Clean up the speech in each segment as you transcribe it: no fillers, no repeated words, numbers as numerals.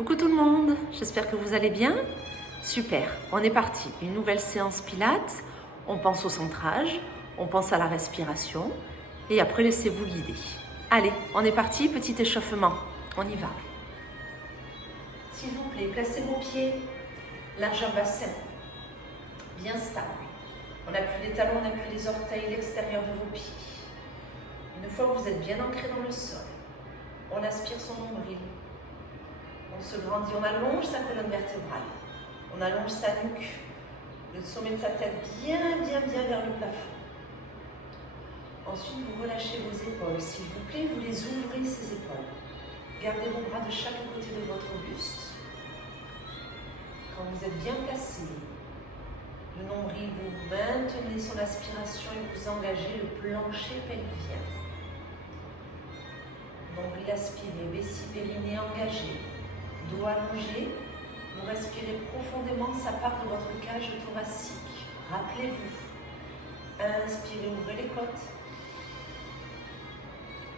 Coucou tout le monde, j'espère que vous allez bien. Super, on est parti. Une nouvelle séance pilates. On pense au centrage, on pense à la respiration et après laissez-vous guider. Allez, on est parti, petit échauffement. On y va. S'il vous plaît, placez vos pieds largeur bassin, bien stable. On appuie les talons, on appuie les orteils, l'extérieur de vos pieds. Une fois que vous êtes bien ancré dans le sol, on aspire son nombril. On se grandit, on allonge sa colonne vertébrale. On allonge sa nuque, le sommet de sa tête bien vers le plafond. Ensuite, vous relâchez vos épaules. S'il vous plaît, vous les ouvrez, ces épaules. Gardez vos bras de chaque côté de votre buste. Quand vous êtes bien placé, le nombril, vous maintenez son aspiration et vous engagez le plancher pelvien. Nombril aspiré, vessie périnée engagée, dos allongé. Vous respirez profondément, ça part de votre cage thoracique. Rappelez-vous. Inspirez, ouvrez les côtes.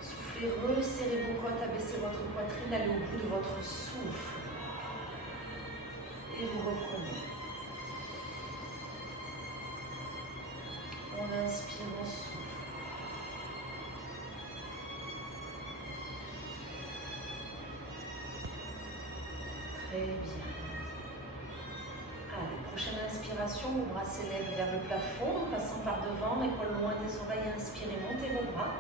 Soufflez, resserrez vos côtes, abaissez votre poitrine, allez au bout de votre souffle. Et vous reprenez. On inspire, on souffle. Très bien. Allez, prochaine inspiration, vos bras s'élèvent vers le plafond en passant par devant, épaules loin des oreilles, inspirez, montez vos bras.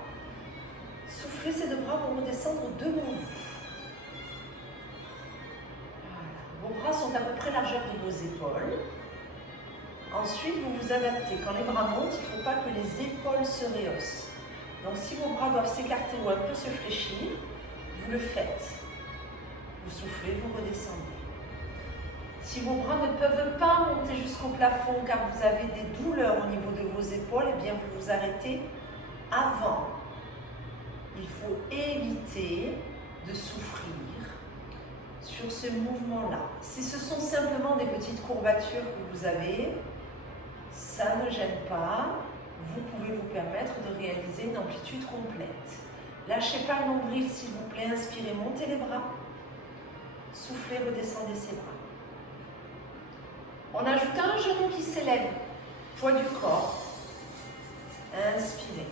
Soufflez, ces deux bras vont redescendre devant vous. Voilà. Vos bras sont à peu près largeur de vos épaules. Ensuite, vous vous adaptez. Quand les bras montent, il ne faut pas que les épaules se rehaussent. Donc, si vos bras doivent s'écarter ou un peu se fléchir, vous le faites. Vous soufflez, vous redescendez. Si vos bras ne peuvent pas monter jusqu'au plafond car vous avez des douleurs au niveau de vos épaules, eh bien vous vous arrêtez avant. Il faut éviter de souffrir sur ce mouvement-là. Si ce sont simplement des petites courbatures que vous avez, ça ne gêne pas. Vous pouvez vous permettre de réaliser une amplitude complète. Lâchez pas le nombril, s'il vous plaît. Inspirez, montez les bras. Soufflez, redescendez ses bras. On ajoute un genou qui s'élève, poids du corps. Inspirez.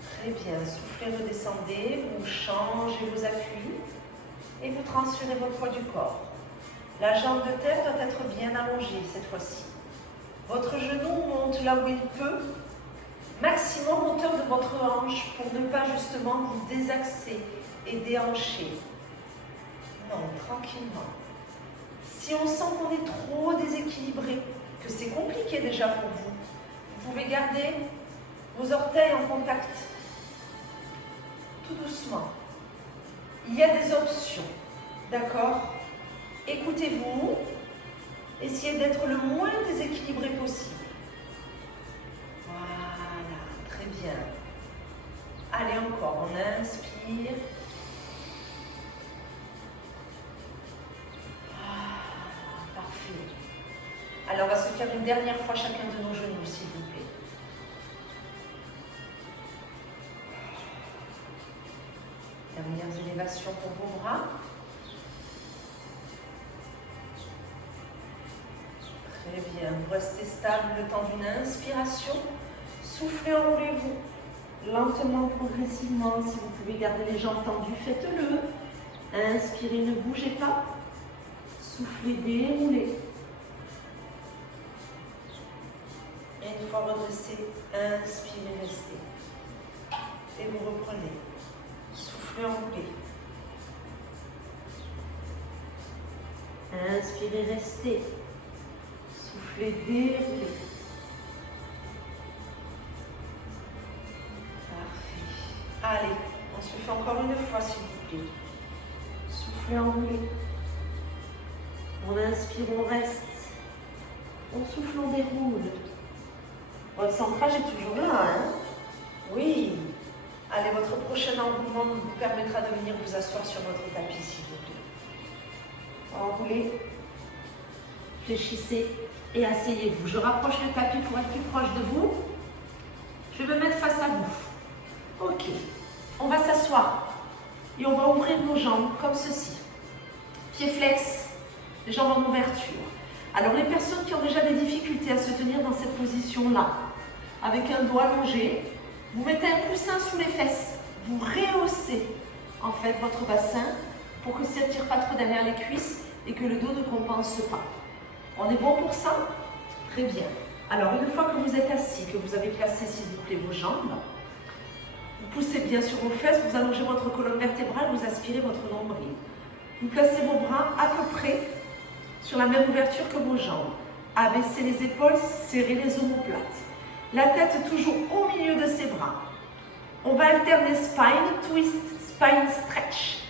Très bien, soufflez, redescendez, vous changez vos appuis et vous transférez votre poids du corps. La jambe de terre doit être bien allongée cette fois-ci. Votre genou monte là où il peut, maximum hauteur de votre hanche pour ne pas justement vous désaxer et déhancher. Non, tranquillement. Si on sent qu'on est trop déséquilibré, que c'est compliqué déjà pour vous, vous pouvez garder vos orteils en contact, tout doucement. Il y a des options, d'accord? Écoutez-vous, essayez d'être le moins déséquilibré possible. Voilà, très bien. Allez encore, on inspire. Alors, on va se faire une dernière fois chacun de nos genoux, s'il vous plaît. Dernières élévations pour vos bras. Très bien. Vous restez stable le temps d'une inspiration. Soufflez, enroulez-vous. Lentement, progressivement. Si vous pouvez garder les jambes tendues, faites-le. Inspirez, ne bougez pas. Soufflez, déroulez. Et une fois redressé, inspirez, restez. Et vous reprenez. Soufflez, enroulez. Inspirez, restez. Soufflez, déroulez. Parfait. Allez, on se fait encore une fois, s'il vous plaît. Soufflez, enroulez. On inspire, on reste. On souffle, on déroule. Votre centrage est toujours là, hein? Oui. Allez, votre prochain enroulement vous permettra de venir vous asseoir sur votre tapis, s'il vous plaît. Enroulez, fléchissez et asseyez-vous. Je rapproche le tapis pour être plus proche de vous. Je vais me mettre face à vous. Ok. On va s'asseoir. et on va ouvrir nos jambes comme ceci. Pieds flex, les jambes en ouverture. Alors les personnes qui ont déjà des difficultés à se tenir dans cette position-là, avec un doigt allongé, vous mettez un coussin sous les fesses, vous rehaussez en fait votre bassin pour que ça ne tire pas trop derrière les cuisses et que le dos ne compense pas. On est bon pour ça? Très bien. Alors une fois que vous êtes assis, que vous avez placé s'il vous plaît vos jambes, vous poussez bien sur vos fesses, vous allongez votre colonne vertébrale, vous aspirez votre nombril. Vous placez vos bras à peu près sur la même ouverture que vos jambes. Abaissez les épaules, serrez les omoplates. La tête toujours au milieu de ses bras. On va alterner spine, twist, spine, stretch.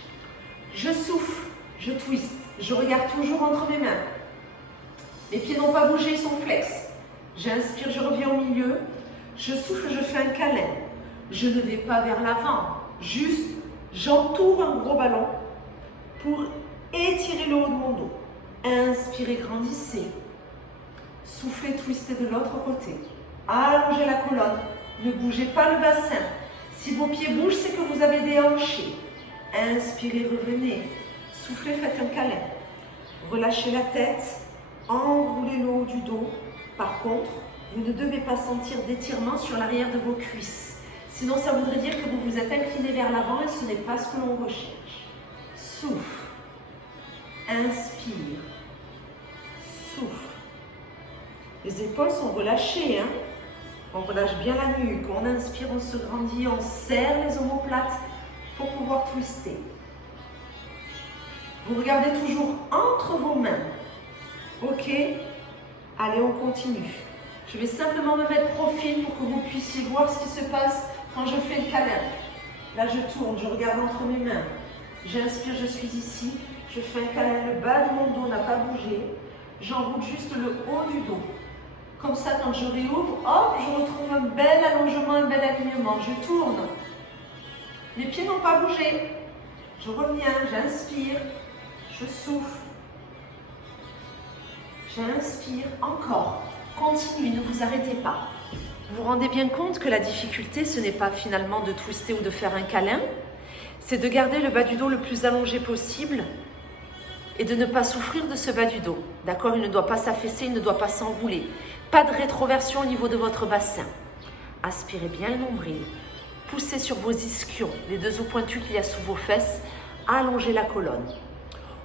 Je souffle, je twist, je regarde toujours entre mes mains. Les pieds n'ont pas bougé, ils sont flex. J'inspire, je reviens au milieu. Je souffle, je fais un câlin. Je ne vais pas vers l'avant. Juste, j'entoure un gros ballon pour étirer le haut de mon dos. Inspirez, grandissez. Soufflez, twistez de l'autre côté. Allongez la colonne. Ne bougez pas le bassin. Si vos pieds bougent, c'est que vous avez des hanchés. Inspirez, revenez. Soufflez, faites un câlin. Relâchez la tête. Enroulez le haut du dos. Par contre, vous ne devez pas sentir d'étirement sur l'arrière de vos cuisses. Sinon, ça voudrait dire que vous vous êtes incliné vers l'avant et ce n'est pas ce que l'on recherche. Souffle. Inspire. Souffle. Les épaules sont relâchées. On relâche bien la nuque. On inspire, on se grandit, on serre les omoplates pour pouvoir twister. Vous regardez toujours entre vos mains. Ok? Allez, on continue. Je vais simplement me mettre profil pour que vous puissiez voir ce qui se passe quand je fais le câlin. Là, je tourne, je regarde entre mes mains. J'inspire, je suis ici. Je fais un câlin, le bas de mon dos n'a pas bougé. J'enroule juste le haut du dos. Comme ça, quand je réouvre, hop, je retrouve un bel allongement, un bel alignement. Je tourne. Les pieds n'ont pas bougé. Je reviens, j'inspire, je souffle. J'inspire, encore. Continuez, ne vous arrêtez pas. Vous vous rendez bien compte que la difficulté, ce n'est pas finalement de twister ou de faire un câlin, c'est de garder le bas du dos le plus allongé possible et de ne pas souffrir de ce bas du dos. D'accord? Il ne doit pas s'affaisser, il ne doit pas s'enrouler. Pas de rétroversion au niveau de votre bassin. Aspirez bien le nombril. Poussez sur vos ischions, les deux os pointus qu'il y a sous vos fesses. Allongez la colonne.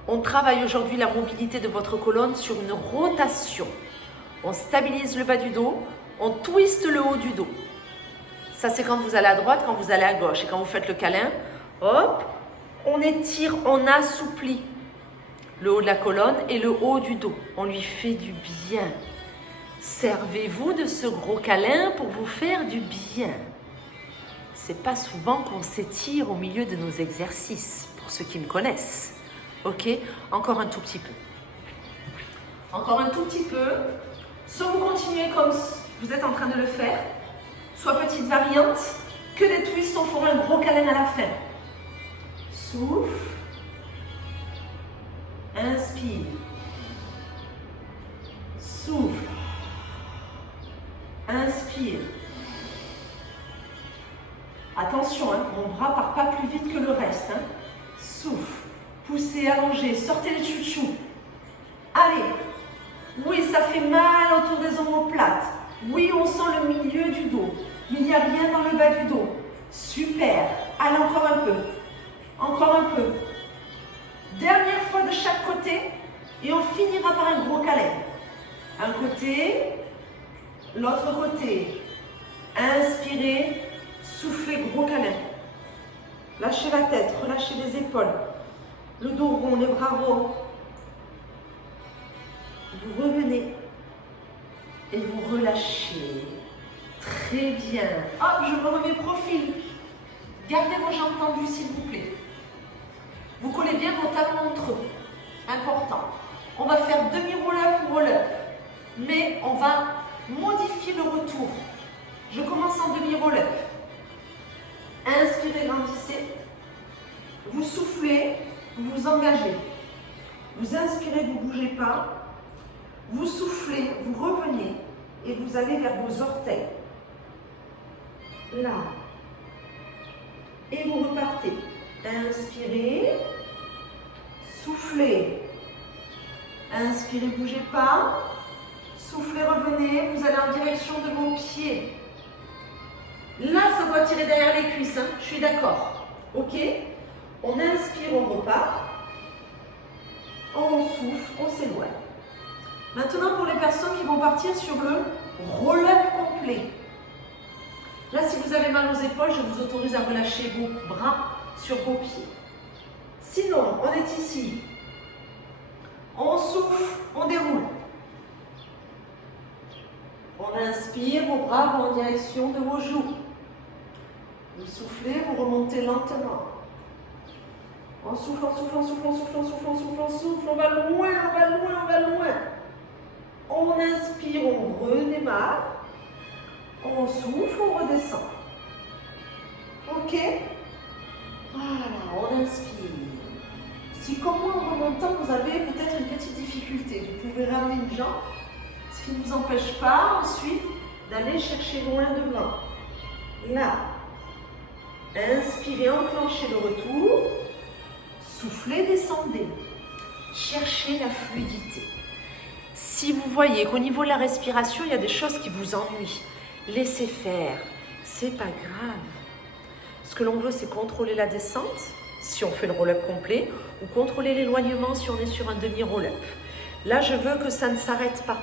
On travaille aujourd'hui la mobilité de votre colonne sur une rotation. On stabilise le bas du dos, on twiste le haut du dos. Ça, c'est quand vous allez à droite, quand vous allez à gauche. Et quand vous faites le câlin, hop, on étire, on assouplit le haut de la colonne et le haut du dos. On lui fait du bien. Servez-vous de ce gros câlin pour vous faire du bien. C'est pas souvent qu'on s'étire au milieu de nos exercices, pour ceux qui me connaissent. Ok, encore un tout petit peu. Encore un tout petit peu. Soit vous continuez comme vous êtes en train de le faire, soit petite variante, que des twists, on fera un gros câlin à la fin. Souffle. Inspire. Souffle. Inspire. Attention, mon bras part pas plus vite que le reste. Souffle. Poussez, allongez, sortez les chouchous. Allez. Oui, ça fait mal autour des omoplates. Oui, on sent le milieu du dos. Mais il n'y a rien dans le bas du dos. Super. Allez, encore un peu. Encore un peu. Dernière fois de chaque côté. Et on finira par un gros câlin. Un côté. L'autre côté. Inspirez. Soufflez, gros câlin. Lâchez la tête. Relâchez les épaules. Le dos rond, les bras ronds. Vous revenez et vous relâchez. Très bien. Hop, je me remets profil. Gardez vos jambes tendues, s'il vous plaît. Vous collez bien vos talons entre eux. Important. On va faire demi-roll-up ou roll-up. Mais on va modifier le retour. Je commence en demi-roll-up. Inspirez, grandissez. Vous soufflez, vous vous engagez. Vous inspirez, vous ne bougez pas. Vous soufflez, vous revenez et vous allez vers vos orteils. Là. Et vous repartez. Inspirez. Soufflez. Inspirez, bougez pas. Soufflez, revenez. Vous allez en direction de vos pieds. Là, ça doit tirer derrière les cuisses. Hein. Je suis d'accord. Ok? On inspire, on repart. On souffle, on s'éloigne. Maintenant, pour les personnes qui vont partir sur le roll-up complet. Là, si vous avez mal aux épaules, je vous autorise à relâcher vos bras sur vos pieds. Sinon, on est ici. On souffle, on déroule. On inspire, vos bras vont en direction de vos joues. Vous soufflez, vous remontez lentement. On souffle, on souffle, on souffle, on souffle, on souffle, on souffle, on souffle. On va loin, on va loin, on va loin. On inspire, on redémarre. On souffle, on redescend. Ok? Voilà, on inspire. Si comme moi en remontant, vous avez peut-être une petite difficulté, vous pouvez ramener une jambe, ce qui ne vous empêche pas ensuite d'aller chercher loin devant. Là. Inspirez, enclenchez le retour. Soufflez, descendez. Cherchez la fluidité. Si vous voyez qu'au niveau de la respiration, il y a des choses qui vous ennuient, laissez faire. C'est pas grave. Ce que l'on veut, c'est contrôler la descente, si on fait le roll-up complet, ou contrôler l'éloignement si on est sur un demi-roll-up. Là, je veux que ça ne s'arrête pas.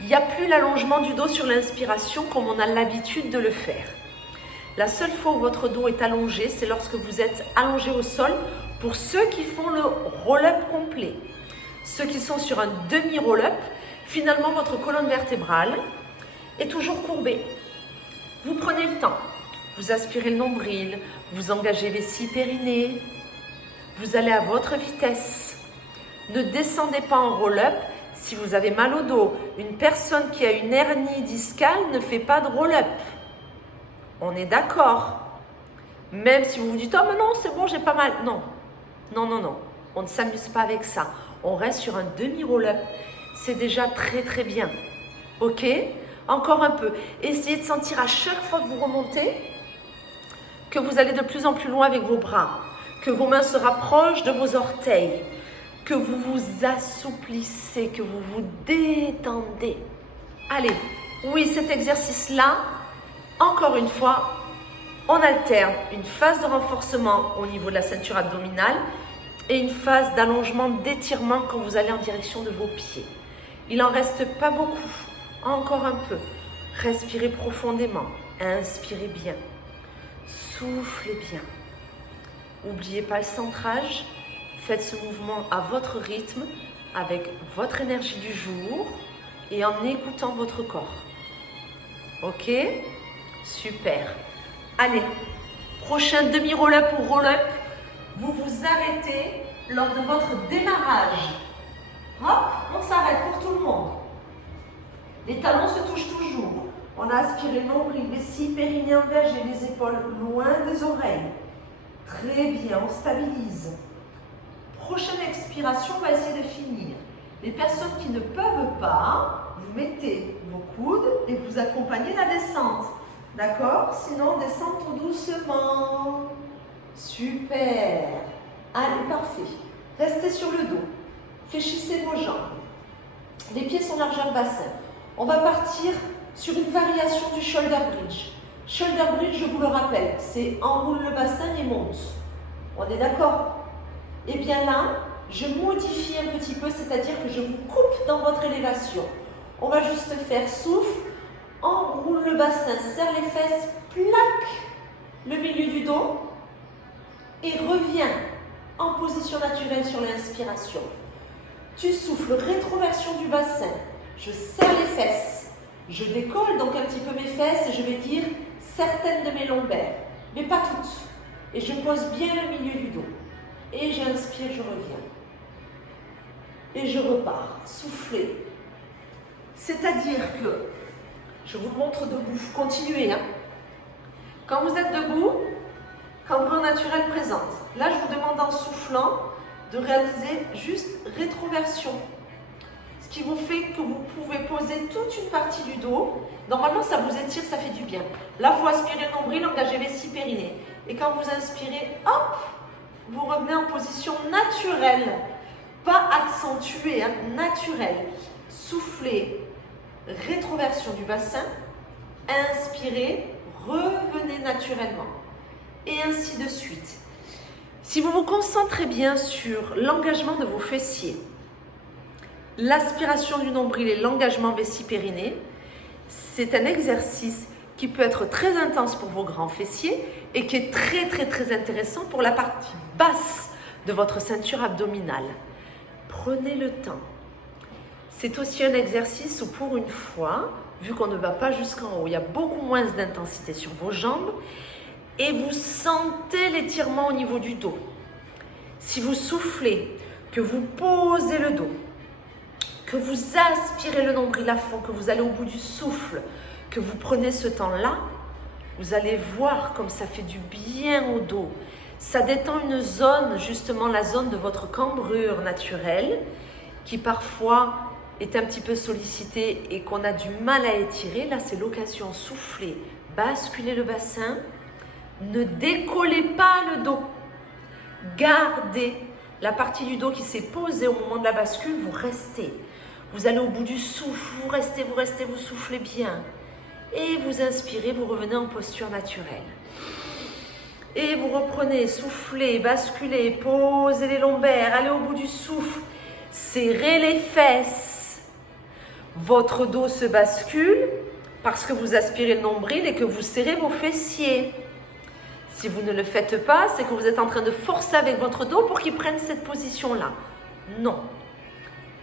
Il n'y a plus l'allongement du dos sur l'inspiration comme on a l'habitude de le faire. La seule fois où votre dos est allongé, c'est lorsque vous êtes allongé au sol pour ceux qui font le roll-up complet. Ceux qui sont sur un demi-roll-up, finalement, votre colonne vertébrale est toujours courbée. Vous prenez le temps. Vous aspirez le nombril, vous engagez les six périnées. Vous allez à votre vitesse. Ne descendez pas en roll-up si vous avez mal au dos. Une personne qui a une hernie discale ne fait pas de roll-up. On est d'accord. Même si vous vous dites « Oh mais non, c'est bon, j'ai pas mal ». Non, non, non, non. On ne s'amuse pas avec ça. On reste sur un demi-roll-up. C'est déjà très, très bien. Ok? Encore un peu. Essayez de sentir à chaque fois que vous remontez que vous allez de plus en plus loin avec vos bras, que vos mains se rapprochent de vos orteils, que vous vous assouplissez, que vous vous détendez. Allez, oui, cet exercice-là, encore une fois, on alterne une phase de renforcement au niveau de la ceinture abdominale et une phase d'allongement, d'étirement quand vous allez en direction de vos pieds. Il n'en reste pas beaucoup, encore un peu. Respirez profondément, inspirez bien, soufflez bien. N'oubliez pas le centrage, faites ce mouvement à votre rythme, avec votre énergie du jour et en écoutant votre corps. Ok? Super. Allez, prochain demi-roll-up ou roll-up, vous vous arrêtez lors de votre démarrage. Hop, on s'arrête pour tout le monde. Les talons se touchent toujours. On a aspiré le nombril, les six périnées engagés, les épaules loin des oreilles. Très bien, on stabilise. Prochaine expiration, on va essayer de finir. Les personnes qui ne peuvent pas, vous mettez vos coudes et vous accompagnez la descente. D'accord? Sinon, on descend tout doucement. Super. Allez, parfait. Restez sur le dos. Fléchissez vos jambes. Les pieds sont largeur bassin. On va partir sur une variation du shoulder bridge. Shoulder bridge, je vous le rappelle, c'est enroule le bassin et monte. On est d'accord? Et bien là, je modifie un petit peu, c'est-à-dire que je vous coupe dans votre élévation. On va juste faire souffle, enroule le bassin, serre les fesses, plaque le milieu du dos et reviens en position naturelle sur l'inspiration. Tu souffles, rétroversion du bassin. Je serre les fesses. Je décolle donc un petit peu mes fesses et je vais dire certaines de mes lombaires, mais pas toutes. Et je pose bien le milieu du dos. Et j'inspire, je reviens. Et je repars. Soufflez. C'est-à-dire que, je vous montre debout, continuez. Hein. Quand vous êtes debout, cambrure naturel présente. Là, je vous demande en soufflant de réaliser juste rétroversion. Ce qui vous fait que vous pouvez poser toute une partie du dos. Normalement, ça vous étire, ça fait du bien. Là, il faut aspirer le nombril, engager les six périnées. Et quand vous inspirez, hop, vous revenez en position naturelle. Pas accentuée, hein, naturelle. Soufflez, rétroversion du bassin. Inspirez, revenez naturellement. Et ainsi de suite. Si vous vous concentrez bien sur l'engagement de vos fessiers, l'aspiration du nombril et l'engagement vessie-périnée, c'est un exercice qui peut être très intense pour vos grands fessiers et qui est très intéressant pour la partie basse de votre ceinture abdominale. Prenez le temps. C'est aussi un exercice où pour une fois, vu qu'on ne va pas jusqu'en haut, il y a beaucoup moins d'intensité sur vos jambes et vous sentez l'étirement au niveau du dos. Si vous soufflez, que vous posez le dos, que vous aspirez le nombril à fond, que vous allez au bout du souffle, que vous prenez ce temps-là, vous allez voir comme ça fait du bien au dos. Ça détend une zone, justement la zone de votre cambrure naturelle, qui parfois est un petit peu sollicitée et qu'on a du mal à étirer. Là, c'est l'occasion, soufflez, basculez le bassin, ne décollez pas le dos. Gardez la partie du dos qui s'est posée au moment de la bascule, vous restez. Vous allez au bout du souffle, vous restez, vous soufflez bien. Et vous inspirez, vous revenez en posture naturelle. Et vous reprenez, soufflez, basculez, posez les lombaires, allez au bout du souffle, serrez les fesses. Votre dos se bascule parce que vous aspirez le nombril et que vous serrez vos fessiers. Si vous ne le faites pas, c'est que vous êtes en train de forcer avec votre dos pour qu'il prenne cette position-là. Non.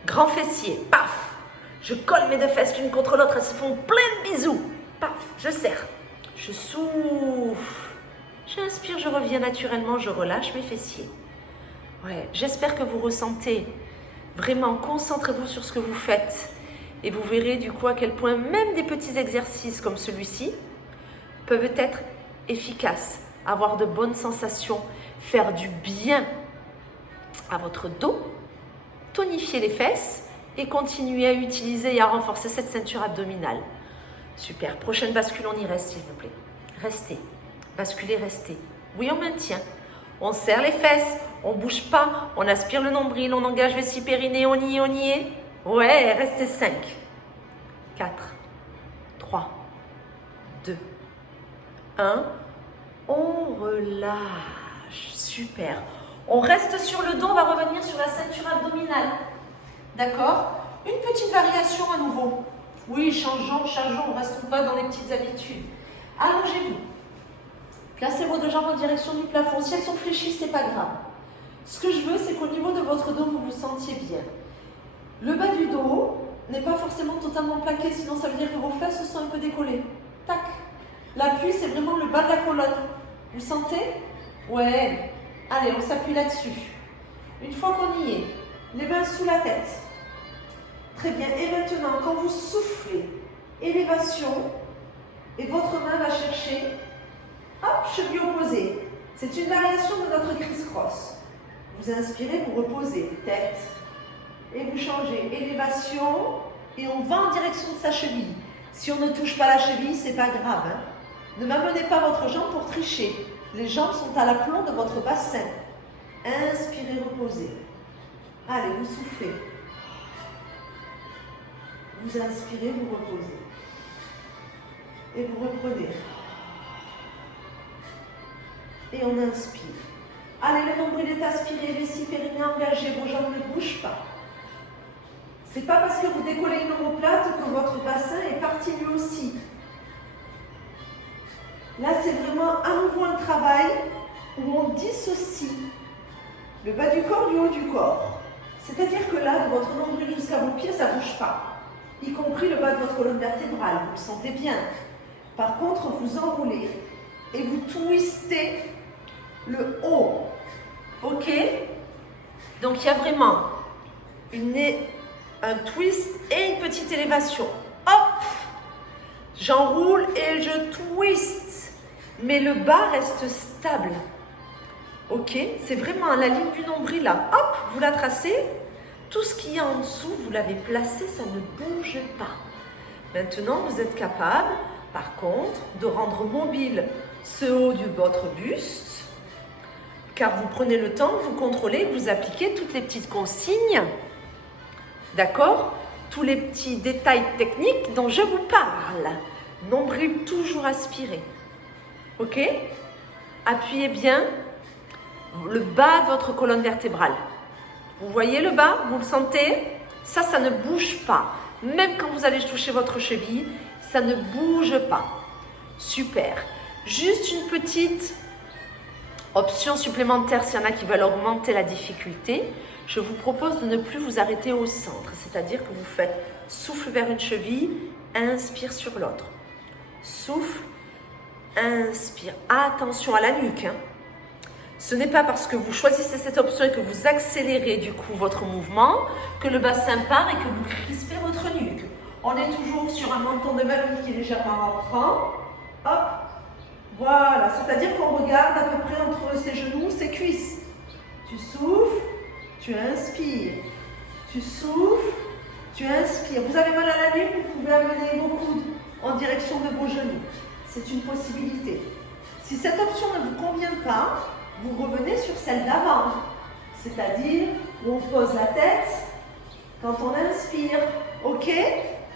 Grand fessier, paf. Je colle mes deux fesses l'une contre l'autre, elles se font plein de bisous. Paf, je serre. Je souffle. J'inspire, je reviens naturellement, je relâche mes fessiers. Ouais, j'espère que vous ressentez. Vraiment, concentrez-vous sur ce que vous faites. Et vous verrez du coup à quel point même des petits exercices comme celui-ci peuvent être efficaces, avoir de bonnes sensations, faire du bien à votre dos, tonifier les fesses et continuer à utiliser et à renforcer cette ceinture abdominale. Super. Prochaine bascule, on y reste s'il vous plaît. Restez. Basculez, restez. Oui, on maintient. On serre les fesses, on ne bouge pas, on aspire le nombril, on engage vessie périnée, on y est. Ouais, restez 5, 4, 3, 2, 1. On relâche. Super. On reste sur le dos, on va revenir sur la ceinture abdominale. D'accord? Une petite variation à nouveau. Oui, changeons, on ne reste pas dans les petites habitudes. Allongez-vous. Placez vos deux jambes en direction du plafond. Si elles sont fléchies, ce n'est pas grave. Ce que je veux, c'est qu'au niveau de votre dos, vous vous sentiez bien. Le bas du dos n'est pas forcément totalement plaqué, sinon ça veut dire que vos fesses sont un peu décollées. Tac. L'appui, c'est vraiment le bas de la colonne. Vous sentez? Ouais. Allez, on s'appuie là-dessus. Une fois qu'on y est, les mains sous la tête. Très bien. Et maintenant, quand vous soufflez, élévation, et votre main va chercher, hop, cheville opposée. C'est une variation de notre criss-cross. Vous inspirez, vous reposez, tête, et vous changez, élévation, et on va en direction de sa cheville. Si on ne touche pas la cheville, c'est pas grave. Hein. Ne m'amenez pas votre jambe pour tricher. Les jambes sont à l'aplomb de votre bassin. Inspirez, reposez. Allez, vous soufflez. Vous inspirez, vous reposez. Et vous reprenez. Et on inspire. Allez, le nombril est aspiré, vessie périnée engagée, vos jambes ne bougent pas. C'est pas parce que vous décollez une omoplate que votre bassin est parti lui aussi. Là, c'est vraiment à nouveau un travail où on dissocie le bas du corps du haut du corps. C'est-à-dire que là, de votre nombril jusqu'à vos pieds, ça ne bouge pas. Y compris le bas de votre colonne vertébrale, vous le sentez bien. Par contre, vous enroulez et vous twistez le haut. Ok? Donc, il y a vraiment un twist et une petite élévation. Hop! J'enroule et je twist. Mais le bas reste stable. Ok? C'est vraiment à la ligne du nombril là. Hop! Vous la tracez. Tout ce qu'il y a en dessous, vous l'avez placé, ça ne bouge pas. Maintenant, vous êtes capable, par contre, de rendre mobile ce haut de votre buste, car vous prenez le temps, vous contrôlez, vous appliquez toutes les petites consignes, d'accord? Tous les petits détails techniques dont je vous parle. Nombril toujours aspiré. Ok? Appuyez bien le bas de votre colonne vertébrale. Vous voyez le bas? Vous le sentez? Ça ne bouge pas. Même quand vous allez toucher votre cheville, ça ne bouge pas. Super. Juste une petite option supplémentaire, s'il y en a qui veulent augmenter la difficulté, je vous propose de ne plus vous arrêter au centre. C'est-à-dire que vous faites souffle vers une cheville, inspire sur l'autre. Souffle, inspire. Attention à la nuque. Ce n'est pas parce que vous choisissez cette option et que vous accélérez du coup votre mouvement que le bassin part et que vous crispez votre nuque. On est toujours sur un menton de mamie qui est légèrement rentrant. Hop, voilà, c'est-à-dire qu'on regarde à peu près entre ses genoux, ses cuisses. Tu souffles, tu inspires. Tu souffles, tu inspires. Vous avez mal à la nuque, vous pouvez amener vos coudes en direction de vos genoux. C'est une possibilité. Si cette option ne vous convient pas, vous revenez sur celle d'avant. C'est-à-dire où on pose la tête quand on inspire. Ok?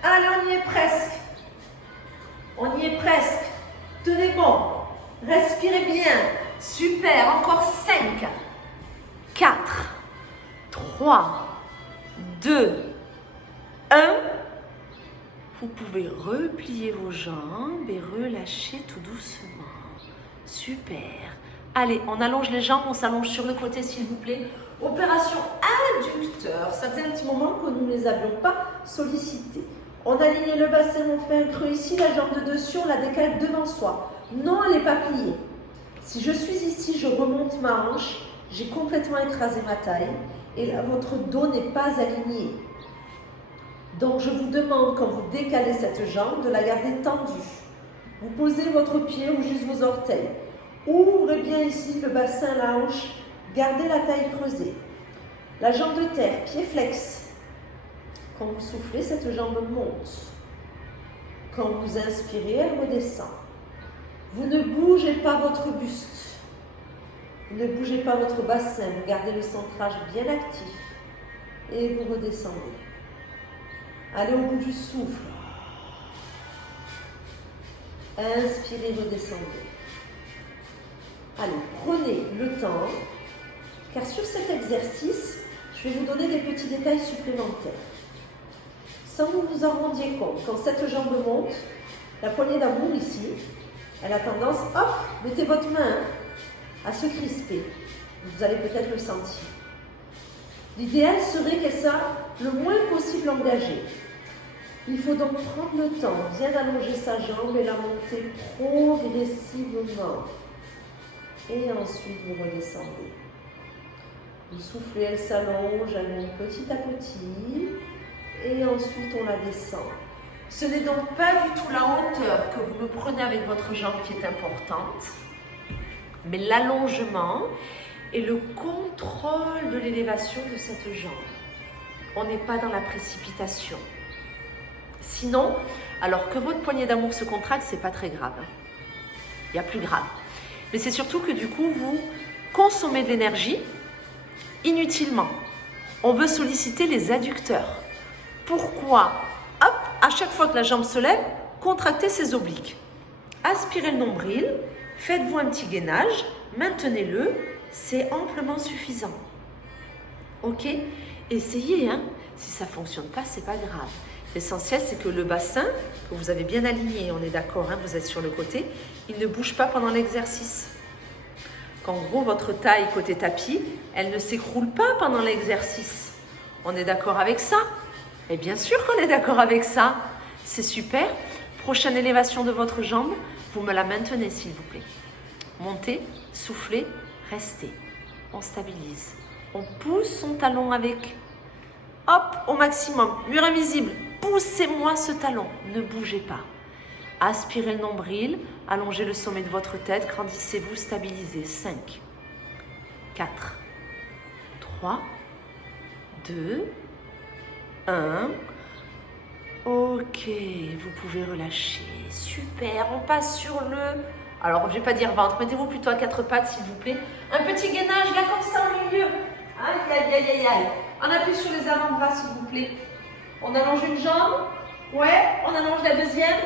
Allez, on y est presque. On y est presque. Tenez bon. Respirez bien. Super. Encore 5, 4, 3, 2, 1. Vous pouvez replier vos jambes et relâcher tout doucement. Super. Allez, on allonge les jambes, on s'allonge sur le côté s'il vous plaît. Opération adducteur. Ça fait un petit moment que nous ne les avions pas sollicités. On aligne le bassin, on fait un creux ici, la jambe de dessus, on la décale devant soi. Non, elle n'est pas pliée. Si je suis ici, je remonte ma hanche, j'ai complètement écrasé ma taille et là, votre dos n'est pas aligné. Donc, je vous demande, quand vous décalez cette jambe, de la garder tendue. Vous posez votre pied ou juste vos orteils. Ouvrez bien ici le bassin, la hanche. Gardez la taille creusée. La jambe de terre, pied flex. Quand vous soufflez, cette jambe monte. Quand vous inspirez, elle redescend. Vous ne bougez pas votre buste. Vous ne bougez pas votre bassin. Vous gardez le centrage bien actif. Et vous redescendez. Allez au bout du souffle. Inspirez, redescendez. Allez, prenez le temps, car sur cet exercice, je vais vous donner des petits détails supplémentaires. Sans que vous vous en rendiez compte, quand cette jambe monte, la poignée d'amour ici, elle a tendance, hop, mettez votre main à se crisper. Vous allez peut-être le sentir. L'idéal serait qu'elle soit le moins possible engagée. Il faut donc prendre le temps, bien allonger sa jambe et la monter progressivement. Et ensuite, vous redescendez. Vous soufflez, elle s'allonge, elle monte petit à petit. Et ensuite, on la descend. Ce n'est donc pas du tout la hauteur que vous me prenez avec votre jambe qui est importante, mais l'allongement et le contrôle de l'élévation de cette jambe. On n'est pas dans la précipitation. Sinon, alors que votre poignée d'amour se contracte, c'est pas très grave. Il y a plus grave. Mais c'est surtout que du coup, vous consommez de l'énergie inutilement. On veut solliciter les adducteurs. Pourquoi? Hop, à chaque fois que la jambe se lève, contractez ses obliques. Aspirez le nombril, faites-vous un petit gainage, maintenez-le, c'est amplement suffisant. Ok? Essayez, hein? Si ça ne fonctionne pas, c'est pas grave. L'essentiel, c'est que le bassin, que vous avez bien aligné, on est d'accord, hein, vous êtes sur le côté, il ne bouge pas pendant l'exercice. Qu'en gros, votre taille côté tapis, elle ne s'écroule pas pendant l'exercice. On est d'accord avec ça? Et bien sûr qu'on est d'accord avec ça. C'est super. Prochaine élévation de votre jambe, vous me la maintenez s'il vous plaît. Montez, soufflez, restez. On stabilise. On pousse son talon avec. Hop, au maximum. Mur invisible. Poussez-moi ce talon. Ne bougez pas. Aspirez le nombril. Allongez le sommet de votre tête. Grandissez-vous, stabilisez. 5, 4, 3, 2, 1. Ok, vous pouvez relâcher. Super, on passe sur le Alors, je ne vais pas dire ventre, mettez-vous plutôt à 4 pattes, s'il vous plaît. Un petit gainage, là, comme ça, au milieu. Aïe, aïe, aïe, aïe, aïe. On appuie sur les avant-bras, s'il vous plaît. On allonge une jambe. Ouais, on allonge la deuxième.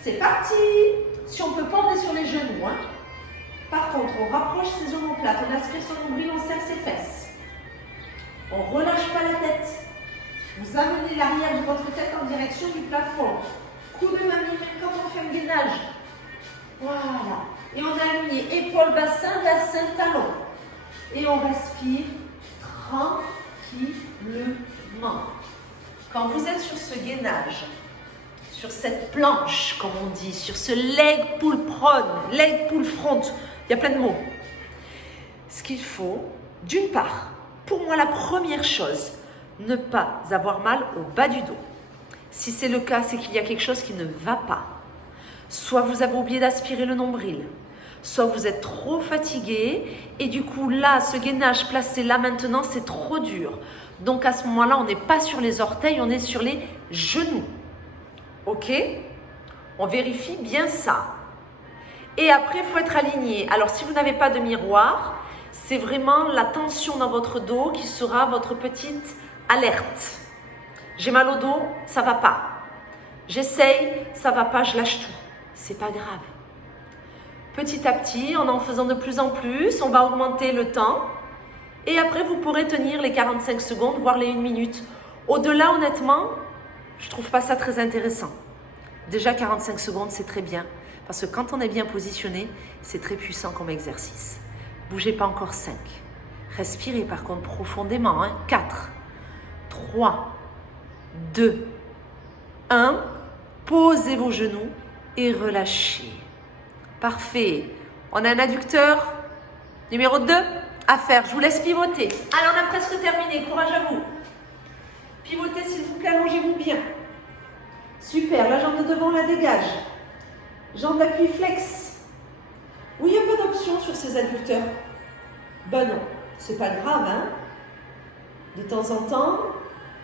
C'est parti. Si on ne peut pas, on est sur les genoux. Hein. Par contre, on rapproche ses omoplates, on aspire son nombril, on serre ses fesses. On ne relâche pas la tête. Vous amenez l'arrière de votre tête en direction du plafond. Coup de main même quand on fait un gainage. Voilà. Et on a aligné épaule, bassin, bassin, talon. Et on respire tranquillement. Quand vous êtes sur ce gainage, sur cette planche, comme on dit, sur ce leg pull prone, leg pull front, il y a plein de mots. Ce qu'il faut, d'une part, pour moi la première chose, ne pas avoir mal au bas du dos. Si c'est le cas, c'est qu'il y a quelque chose qui ne va pas. Soit vous avez oublié d'aspirer le nombril, soit vous êtes trop fatigué et du coup là, ce gainage placé là maintenant, c'est trop dur. Donc à ce moment-là, on n'est pas sur les orteils, on est sur les genoux. Ok? On vérifie bien ça. Et après, il faut être aligné. Alors si vous n'avez pas de miroir, c'est vraiment la tension dans votre dos qui sera votre petite alerte. J'ai mal au dos, ça va pas. J'essaye, ça va pas, je lâche tout. C'est pas grave. Petit à petit, en faisant de plus en plus, on va augmenter le temps. Et après, vous pourrez tenir les 45 secondes, voire les 1 minute. Au-delà, honnêtement, je trouve pas ça très intéressant. Déjà, 45 secondes, c'est très bien. Parce que quand on est bien positionné, c'est très puissant comme exercice. Bougez pas encore 5. Respirez par contre profondément. 4, 3, 2, 1. Posez vos genoux et relâchez. Parfait. On a un adducteur numéro 2 à faire. Je vous laisse pivoter. Allez, on a presque terminé. Courage à vous. Pivotez s'il vous plaît, allongez-vous bien. Super, la jambe de devant, on la dégage. Jambe d'appui flex. Oui, il y a pas d'option sur ces adducteurs. Ben non, c'est pas grave, hein. De temps en temps,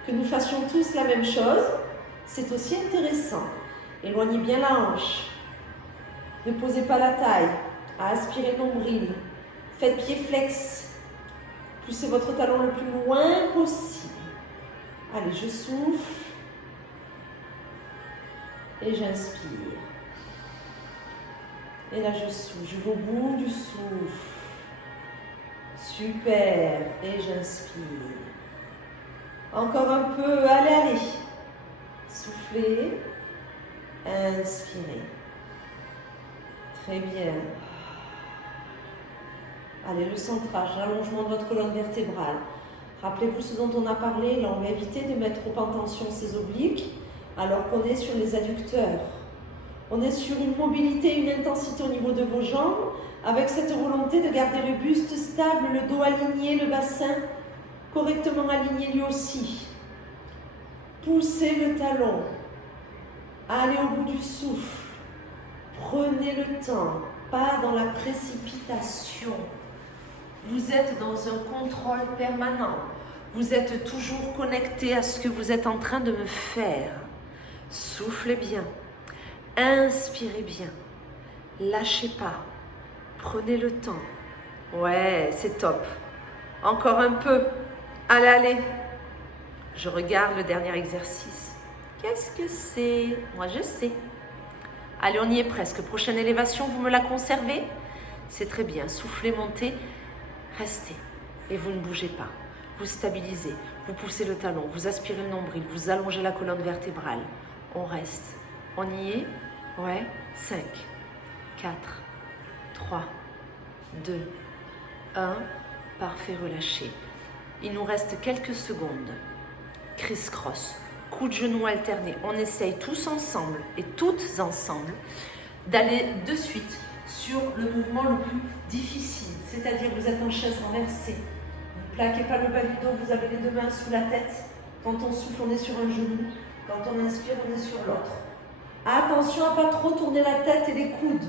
que nous fassions tous la même chose, c'est aussi intéressant. Éloignez bien la hanche. Ne posez pas la taille. Aspirez le nombril. Faites pied flex. Poussez votre talon le plus loin possible. Allez, je souffle. Et j'inspire. Et là, je souffle. Je vais au bout du souffle. Super. Et j'inspire. Encore un peu. Allez, allez. Soufflez. Inspirez. Très bien. Allez, le centrage, l'allongement de votre colonne vertébrale. Rappelez-vous ce dont on a parlé. Là, on va éviter de mettre trop en tension ses obliques alors qu'on est sur les adducteurs. On est sur une mobilité, une intensité au niveau de vos jambes avec cette volonté de garder le buste stable, le dos aligné, le bassin correctement aligné lui aussi. Poussez le talon. Allez au bout du souffle. Prenez le temps, pas dans la précipitation. Vous êtes dans un contrôle permanent. Vous êtes toujours connecté à ce que vous êtes en train de me faire. Soufflez bien. Inspirez bien. Lâchez pas. Prenez le temps. Ouais, c'est top. Encore un peu. Allez, allez. Je regarde le dernier exercice. Qu'est-ce que c'est? Moi, je sais. Allez, on y est presque. Prochaine élévation, vous me la conservez? C'est très bien. Soufflez, montez. Restez. Et vous ne bougez pas. Vous stabilisez. Vous poussez le talon. Vous aspirez le nombril. Vous allongez la colonne vertébrale. On reste. On y est? Ouais. 5, 4, 3, 2, 1. Parfait, relâchez. Il nous reste quelques secondes. Criss-cross. Coup de genou alterné. On essaye tous ensemble et toutes ensemble d'aller de suite sur le mouvement le plus difficile. C'est-à-dire vous êtes en chaise renversée. Vous ne plaquez pas le bas du dos, vous avez les deux mains sous la tête. Quand on souffle, on est sur un genou. Quand on inspire, on est sur l'autre. Attention à ne pas trop tourner la tête et les coudes.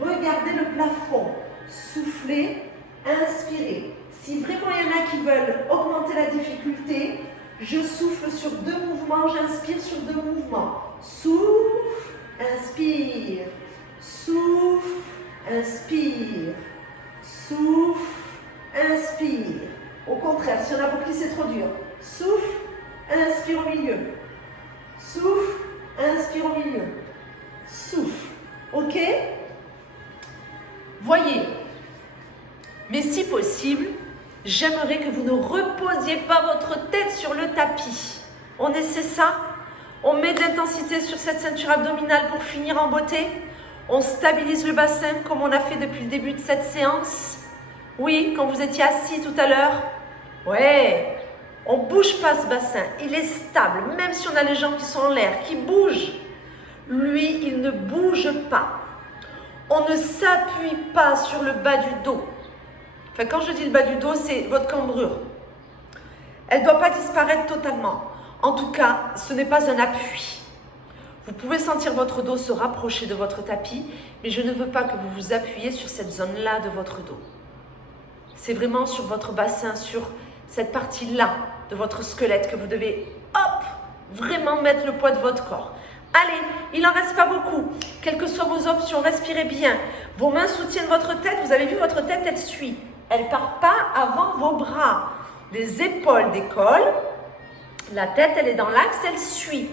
Regardez le plafond. Soufflez, inspirez. Si vraiment il y en a qui veulent augmenter la difficulté, je souffle sur 2 mouvements, j'inspire sur 2 mouvements. Souffle, inspire. Souffle, Inspire. Souffle. Inspire. Au contraire, si on a beaucoup, c'est trop dur. Souffle. Inspire au milieu. Souffle. Inspire au milieu. Souffle. Ok? Voyez. Mais si possible, j'aimerais que vous ne reposiez pas votre tête sur le tapis. On essaie ça? On met de l'intensité sur cette ceinture abdominale pour finir en beauté. On stabilise le bassin comme on a fait depuis le début de cette séance. Oui, quand vous étiez assis tout à l'heure. Ouais, on ne bouge pas ce bassin. Il est stable, même si on a les jambes qui sont en l'air, qui bougent. Lui, il ne bouge pas. On ne s'appuie pas sur le bas du dos. Enfin, quand je dis le bas du dos, c'est votre cambrure. Elle ne doit pas disparaître totalement. En tout cas, ce n'est pas un appui. Vous pouvez sentir votre dos se rapprocher de votre tapis, mais je ne veux pas que vous vous appuyiez sur cette zone-là de votre dos. C'est vraiment sur votre bassin, sur cette partie-là de votre squelette que vous devez, hop, vraiment mettre le poids de votre corps. Allez, il n'en reste pas beaucoup. Quelles que soient vos options, respirez bien. Vos mains soutiennent votre tête. Vous avez vu, votre tête, elle suit. Elle ne part pas avant vos bras. Les épaules décollent. La tête, elle est dans l'axe, elle suit.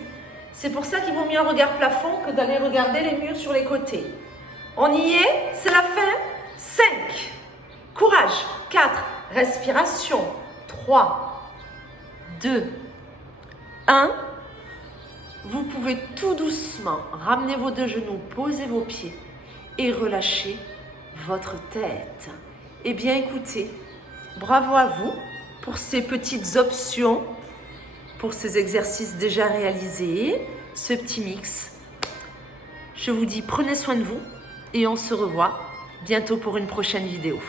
C'est pour ça qu'il vaut mieux un regard plafond que d'aller regarder les murs sur les côtés. On y est? C'est la fin? 5. Courage. 4. Respiration. 3. 2. 1. Vous pouvez tout doucement ramener vos deux genoux, poser vos pieds et relâcher votre tête. Eh bien, écoutez, bravo à vous pour ces petites options, pour ces exercices déjà réalisés, ce petit mix. Je vous dis, prenez soin de vous et on se revoit bientôt pour une prochaine vidéo.